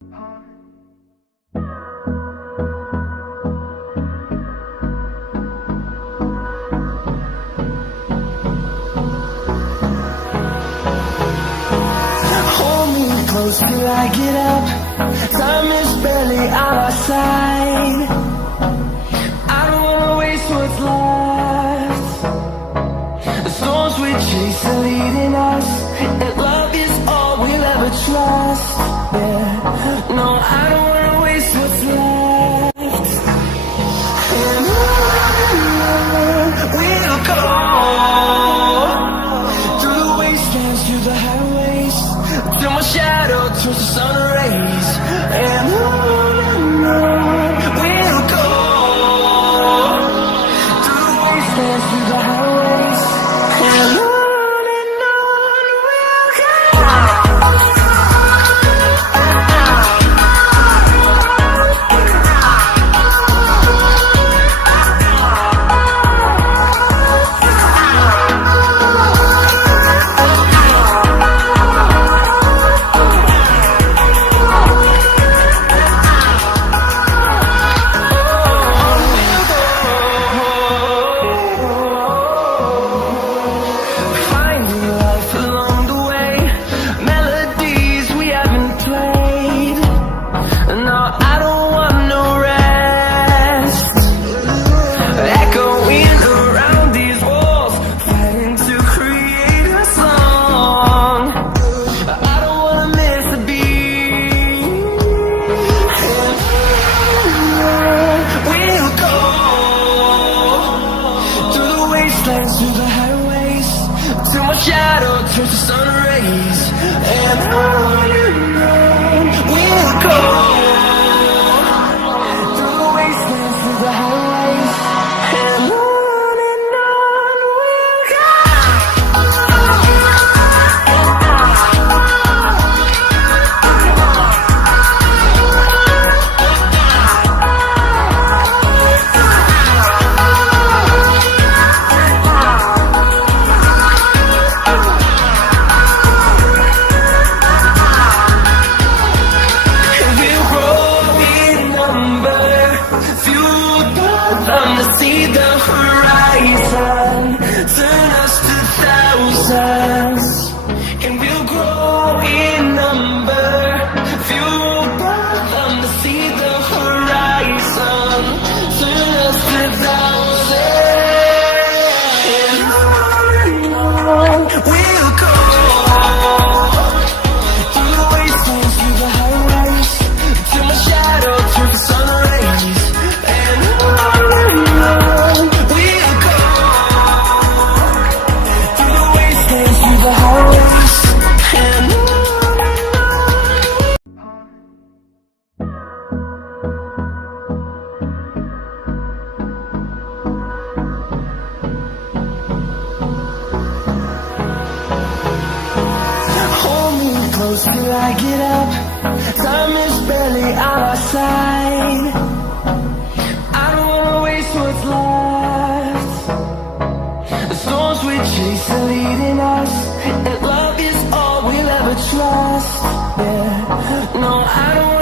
Hold me close till I get up. Time is barely on our side. I don't wanna waste what's left. The storms we chase are leading us, and love is all we'll ever trust. Yeah, no, I don't wanna waste what's left. And on we'll go, through the wastelands, through the highways, till my shadow turns to sun rays. And on we'll go, through the wastelands, through the highways, and on we'll go. Finding life along the way, melodies we haven't played. No, I don't want no rest. Echoing around these walls, fighting to create a song. I don't wanna miss a beat. And we'll go through the wastelands, through the highways, till my shadow turns to sun rays. And on we'll go, through the wastelands, through the highways, and on we'll go. We'll grow in number, fueled by them to see the horizon, turn us to thousands. And we'll grow in number, fueled by them to see the horizon, turn us to thousands. And on we'll go, through the wastelands, through the highways, till my shadow turns to sun rays. And on we'll go, through the wastelands, through the highways, and on. Hold me close till I get up. Time is barely on our side. I don't wanna waste what's left. The storms we chase are leading us, and love is all we'll ever trust. Yeah, no, I don't